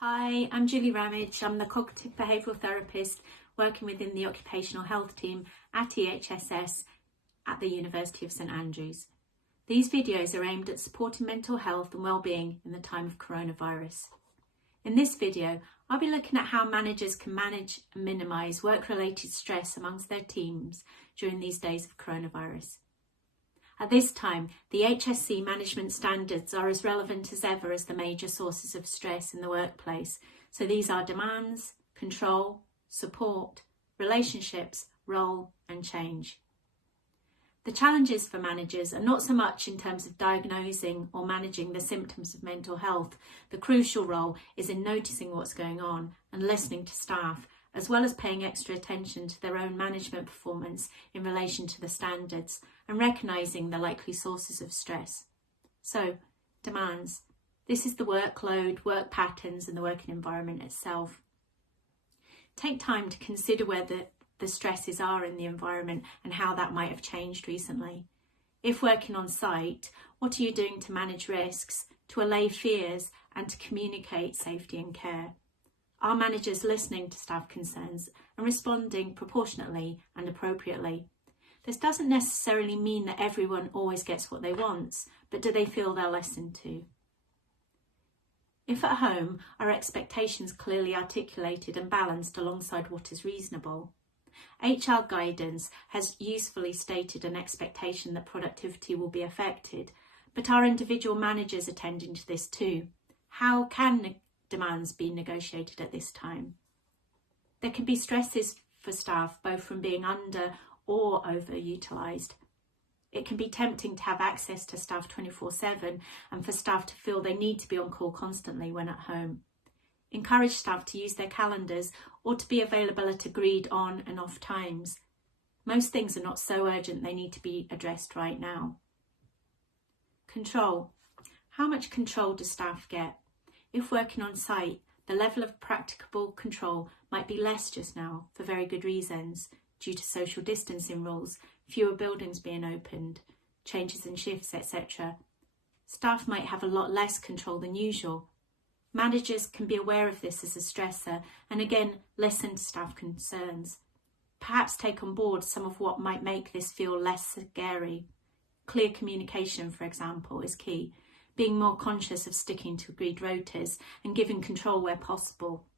Hi, I'm Julie Ramage. I'm the Cognitive Behavioural Therapist working within the Occupational Health team at EHSS at the University of St Andrews. These videos are aimed at supporting mental health and wellbeing in the time of coronavirus. In this video, I'll be looking at how managers can manage and minimise work-related stress amongst their teams during these days of coronavirus. At this time, the HSE Management Standards are as relevant as ever as the major sources of stress in the workplace. So these are demands, control, support, relationships, role and change. The challenges for managers are not so much in terms of diagnosing or managing the symptoms of mental health. The crucial role is in noticing what's going on and listening to staff, as well as paying extra attention to their own management performance in relation to the standards and recognising the likely sources of stress. So, demands. This is the workload, work patterns and the working environment itself. Take time to consider where the stresses are in the environment and how that might have changed recently. If working on site, what are you doing to manage risks, to allay fears and to communicate safety and care? Are managers listening to staff concerns and responding proportionately and appropriately? This doesn't necessarily mean that everyone always gets what they want, but do they feel they're listened to? If at home, are expectations clearly articulated and balanced alongside what is reasonable? HR guidance has usefully stated an expectation that productivity will be affected, but are individual managers attending to this too? How can demands be negotiated at this time? There can be stresses for staff both from being under or overutilised. It can be tempting to have access to staff 24/7 and for staff to feel they need to be on call constantly when at home. Encourage staff to use their calendars or to be available at agreed on and off times. Most things are not so urgent they need to be addressed right now. Control. How much control do staff get? If working on site, the level of practicable control might be less just now for very good reasons, due to social distancing rules, fewer buildings being opened, changes in shifts, etc. Staff might have a lot less control than usual. Managers can be aware of this as a stressor and again listen to staff concerns. Perhaps take on board some of what might make this feel less scary. Clear communication, for example, is key. Being more conscious of sticking to agreed rotas and giving control where possible.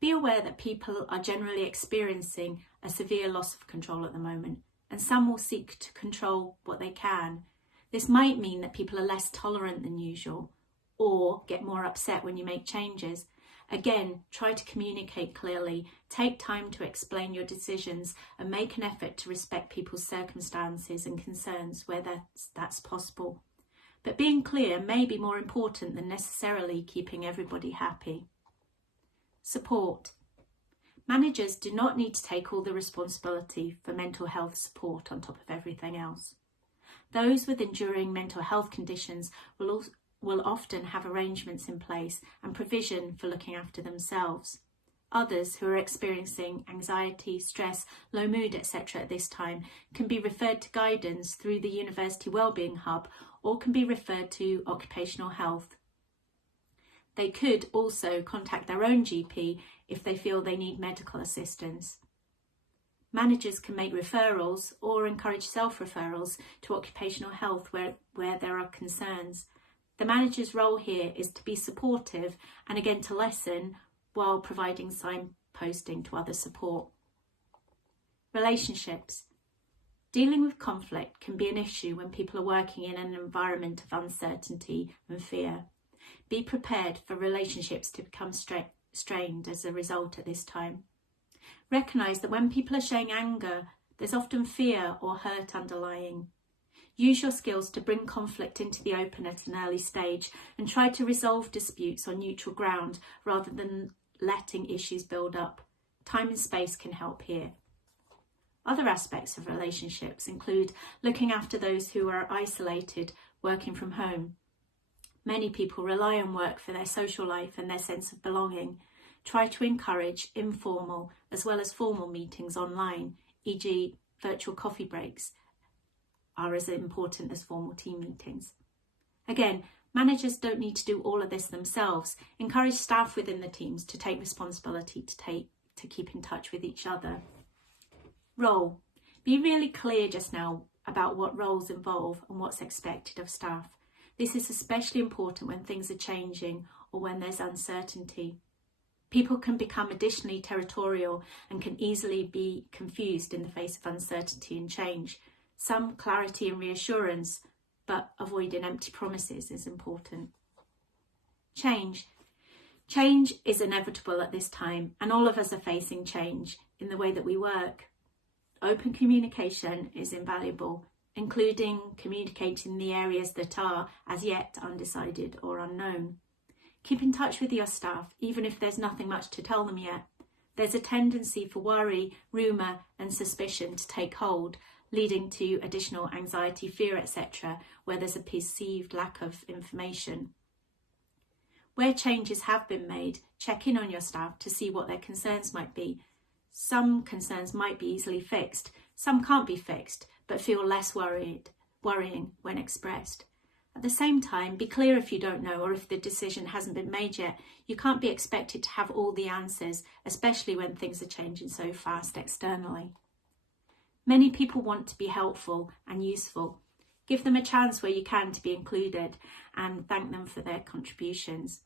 Be aware that people are generally experiencing a severe loss of control at the moment, and some will seek to control what they can. This might mean that people are less tolerant than usual or get more upset when you make changes. Again, try to communicate clearly, take time to explain your decisions and make an effort to respect people's circumstances and concerns where that's possible. But being clear may be more important than necessarily keeping everybody happy. Support. Managers do not need to take all the responsibility for mental health support on top of everything else. Those with enduring mental health conditions will often have arrangements in place and provision for looking after themselves. Others who are experiencing anxiety, stress, low mood, etc. at this time can be referred to guidance through the University Wellbeing Hub or can be referred to occupational health. They could also contact their own GP if they feel they need medical assistance. Managers can make referrals or encourage self-referrals to occupational health where there are concerns. The manager's role here is to be supportive and again to listen while providing signposting to other support. Relationships. Dealing with conflict can be an issue when people are working in an environment of uncertainty and fear. Be prepared for relationships to become strained as a result at this time. Recognise that when people are showing anger, there's often fear or hurt underlying. Use your skills to bring conflict into the open at an early stage and try to resolve disputes on neutral ground rather than letting issues build up. Time and space can help here. Other aspects of relationships include looking after those who are isolated, working from home. Many people rely on work for their social life and their sense of belonging. Try to encourage informal as well as formal meetings online, e.g. virtual coffee breaks are as important as formal team meetings. Again, Managers don't need to do all of this themselves. Encourage staff within the teams to take responsibility to keep in touch with each other. Role. Be really clear just now about what roles involve and what's expected of staff. This is especially important when things are changing or when there's uncertainty. People can become additionally territorial and can easily be confused in the face of uncertainty and change. Some clarity and reassurance, but avoiding empty promises is important. Change. Change is inevitable at this time, and all of us are facing change in the way that we work. Open communication is invaluable, including communicating the areas that are as yet undecided or unknown. Keep in touch with your staff, even if there's nothing much to tell them yet. There's a tendency for worry, rumour and suspicion to take hold, leading to additional anxiety, fear, etc., where there's a perceived lack of information. Where changes have been made, check in on your staff to see what their concerns might be. Some concerns might be easily fixed, some can't be fixed, but feel less worrying when expressed. At the same time, be clear if you don't know or if the decision hasn't been made yet. You can't be expected to have all the answers, especially when things are changing so fast externally. Many people want to be helpful and useful. Give them a chance where you can to be included and thank them for their contributions.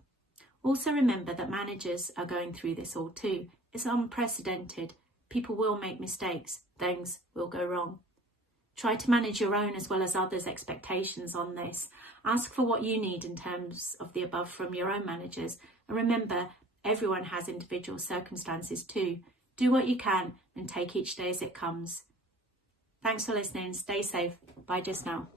Also remember that managers are going through this all too. It's unprecedented. People will make mistakes. Things will go wrong. Try to manage your own as well as others' expectations on this. Ask for what you need in terms of the above from your own managers. And remember, everyone has individual circumstances too. Do what you can and take each day as it comes. Thanks for listening. Stay safe. Bye just now.